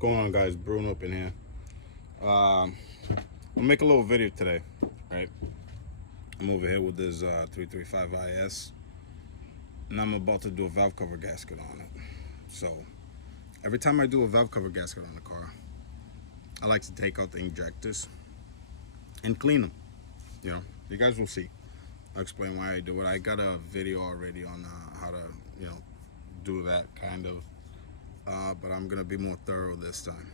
going on, guys? Bruno up in here. I'll make a little video today, right? I'm over here with this 335 IS, and I'm about to do a valve cover gasket on it. So every time I do a valve cover gasket on the car, I like to take out the injectors and clean them. You know, you guys will see. I'll explain why I do it. I got a video already on how to, do that kind of, but I'm gonna be more thorough this time.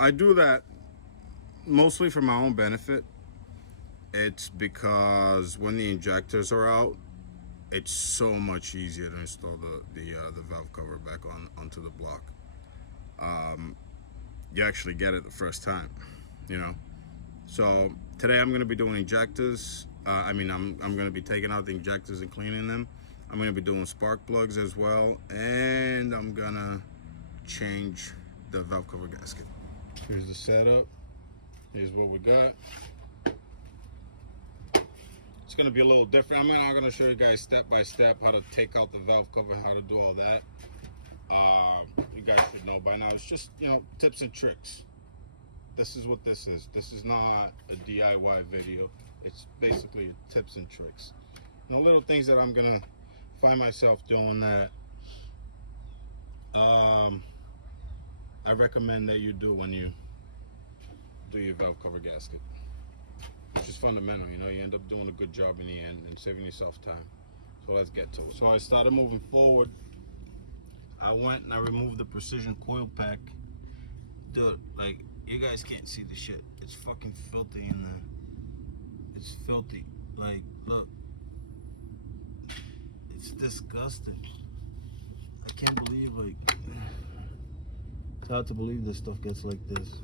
I do that mostly for my own benefit. It's because when the injectors are out, it's so much easier to install the valve cover back onto the block. You actually get it the first time, So today I'm going to be doing injectors. I'm going to be taking out the injectors and cleaning them. I'm going to be doing spark plugs as well, and I'm going to change the valve cover gasket. Here's the setup. Here's what we got. It's going to be a little different. I'm not going to show you guys step by step how to take out the valve cover, how to do all that. You guys should know by now. It's just, tips and tricks. This is what this is. This is not a DIY video. It's basically tips and tricks. Little things that I'm gonna find myself doing that I recommend that you do when you do your valve cover gasket. Which is fundamental, you end up doing a good job in the end and saving yourself time. So let's get to it. So I started moving forward. I went and I removed the precision coil pack. Dude, like, you guys can't see the shit. It's fucking filthy in there. It's filthy. Like, look. It's disgusting. I can't believe, like, it's hard to believe this stuff gets like this.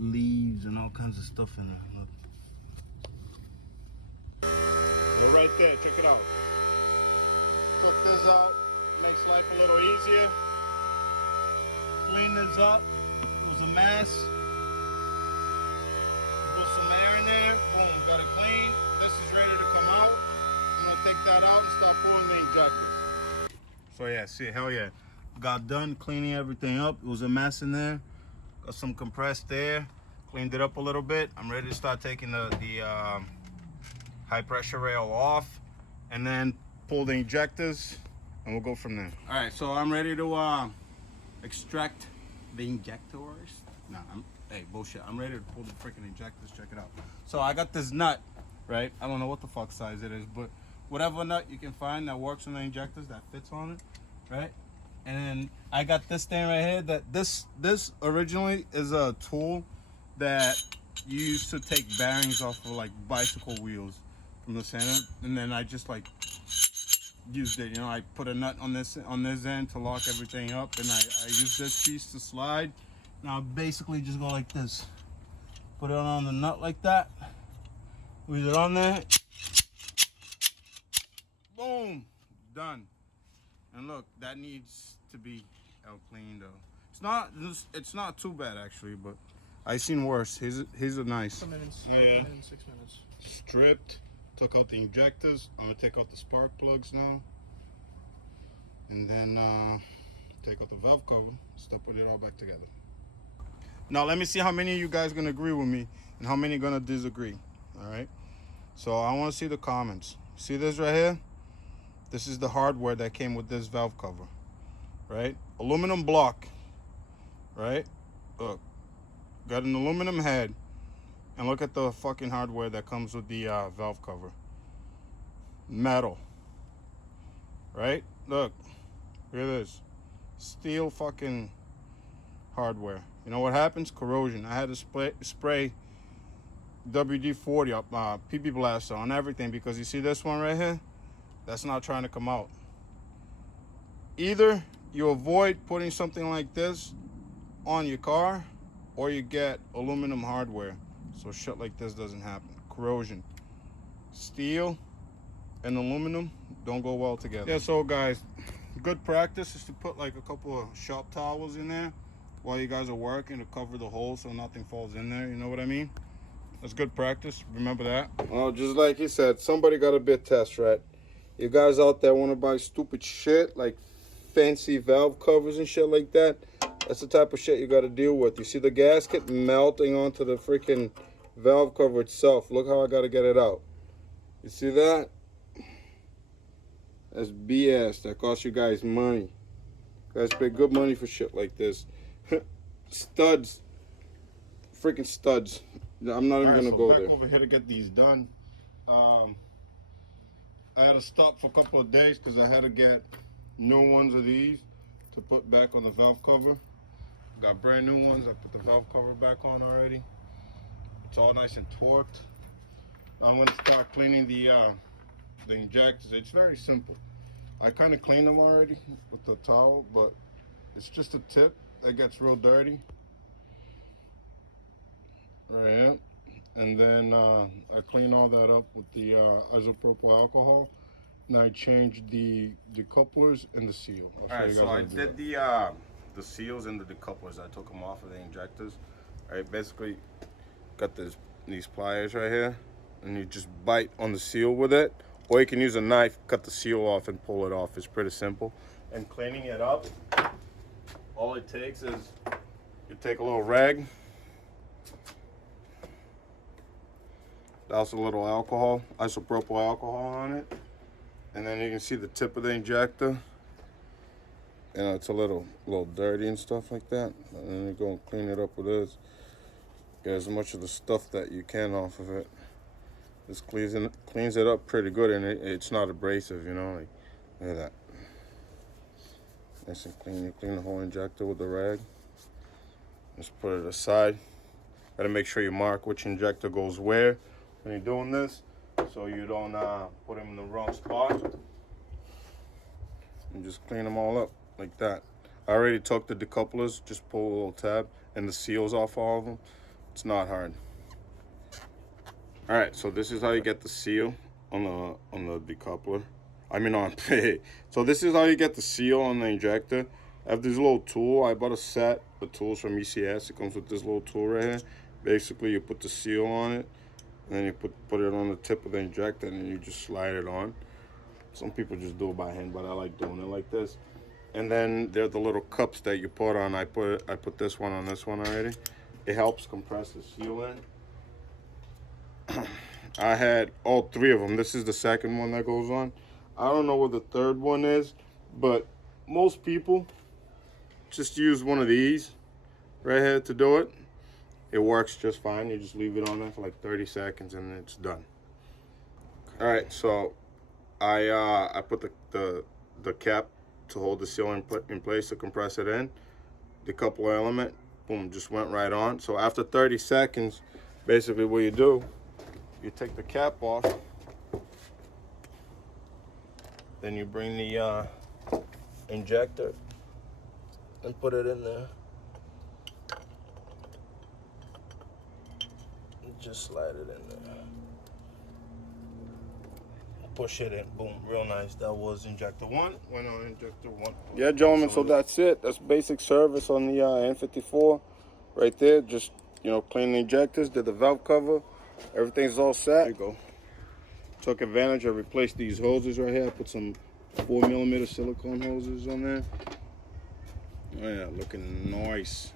Leaves and all kinds of stuff in there. Look. Go right there. Check it out. Took this out. Makes life a little easier. Clean this up. It was a mess. Put some air in there. Boom, got it clean. This is ready to come out. I'm gonna take that out and start pulling the injectors. So yeah, see, hell yeah. Got done cleaning everything up. It was a mess in there. Got some compressed air. Cleaned it up a little bit. I'm ready to start taking the high pressure rail off, and then pull the injectors, and we'll go from there. All right, so I'm ready to extract the injectors. Hey, bullshit. I'm ready to pull the freaking injectors. Check it out. So I got this nut, right? I don't know what the fuck size it is, but whatever nut you can find that works on the injectors, that fits on it, right? And then I got this thing right here. That this originally is a tool that you use to take bearings off of like bicycle wheels from the center, and then I just like used it. I put a nut on this end to lock everything up, and I use this piece to slide. Now basically just go like this. Put it on the nut like that. Leave it on there. Boom, done. And look, that needs to be cleaned though. It's not too bad actually, but I seen worse. Here's a nice. 6 minutes. Yeah. 6 minutes. Stripped. Took out the injectors. I'm gonna take out the spark plugs now, and then take out the valve cover. Start putting it all back together. Now let me see how many of you guys gonna agree with me and how many gonna disagree. All right. So I want to see the comments. See this right here? This is the hardware that came with this valve cover, right? Aluminum block, right? Look, got an aluminum head. And look at the fucking hardware that comes with the valve cover. Metal. Right? Look. Look at this. Steel fucking hardware. You know what happens? Corrosion. I had to spray WD-40 up, PB Blaster on everything, because you see this one right here? That's not trying to come out. Either you avoid putting something like this on your car, or you get aluminum hardware. So shit like this doesn't happen. Corrosion. Steel and aluminum don't go well together. Yeah, so guys, good practice is to put like a couple of shop towels in there while you guys are working to cover the hole so nothing falls in there. You know what I mean? That's good practice. Remember that. Well, just like he said, somebody got a bit test, right? You guys out there want to buy stupid shit like fancy valve covers and shit like that, that's the type of shit you got to deal with. You see the gasket melting onto the freaking valve cover itself. Look how I got to get it out. You see that? That's BS. That costs you guys money. You guys pay good money for shit like this. Studs. Freaking studs. I'm not even going to go there. Over here to get these done. I had to stop for a couple of days because I had to get new ones of these to put back on the valve cover. Got brand new ones. I put the valve cover back on already. It's all nice and torqued. Now I'm going to start cleaning the injectors. It's very simple. I kind of cleaned them already with the towel, but it's just a tip that gets real dirty. Right here. And then I clean all that up with the isopropyl alcohol. And I changed the decouplers and the seal. Alright, so I did the seals and the decouplers. I took them off of the injectors. Alright, basically got these pliers right here, and you just bite on the seal with it, or you can use a knife, cut the seal off and pull it off. It's pretty simple. And cleaning it up, all it takes is you take a little rag, douse a little alcohol, isopropyl alcohol on it, and then you can see the tip of the injector. You know, it's a little dirty and stuff like that. And then you go and clean it up with this. Get as much of the stuff that you can off of it. This cleans it up pretty good, and it's not abrasive, you know. Like, look at that. Nice and clean. You clean the whole injector with the rag. Just put it aside. Gotta make sure you mark which injector goes where when you're doing this, so you don't put them in the wrong spot. And just clean them all up like that. I already took the decouplers, just pull a little tab, and the seals off all of them. It's not hard. All right, so this is how you get the seal on the decoupler. I mean so this is how you get the seal on the injector. I have this little tool. I bought a set of tools from ECS. It comes with this little tool right here. Basically, you put the seal on it, and then you put it on the tip of the injector, and then you just slide it on. Some people just do it by hand, but I like doing it like this. And then there are the little cups that you put on. I put this one on this one already. It helps compress the seal in. I had all three of them. This is the second one that goes on. I don't know what the third one is, but most people just use one of these right here to do it. It works just fine. You just leave it on there for like 30 seconds and it's done. All right, so I put the cap to hold the seal in place to compress it in. The couple element, boom, just went right on. So after 30 seconds, basically what you do, you take the cap off, then you bring the injector and put it in there. Just slide it in there. Push it in, boom, real nice. That was injector one. Went on injector one. Yeah, gentlemen, so that's it. That's basic service on the N54 right there. Just, you know, clean the injectors, did the valve cover. Everything's all set. There you go. Took advantage. I replaced these hoses right here. I put some 4mm silicone hoses on there. Oh yeah, looking nice.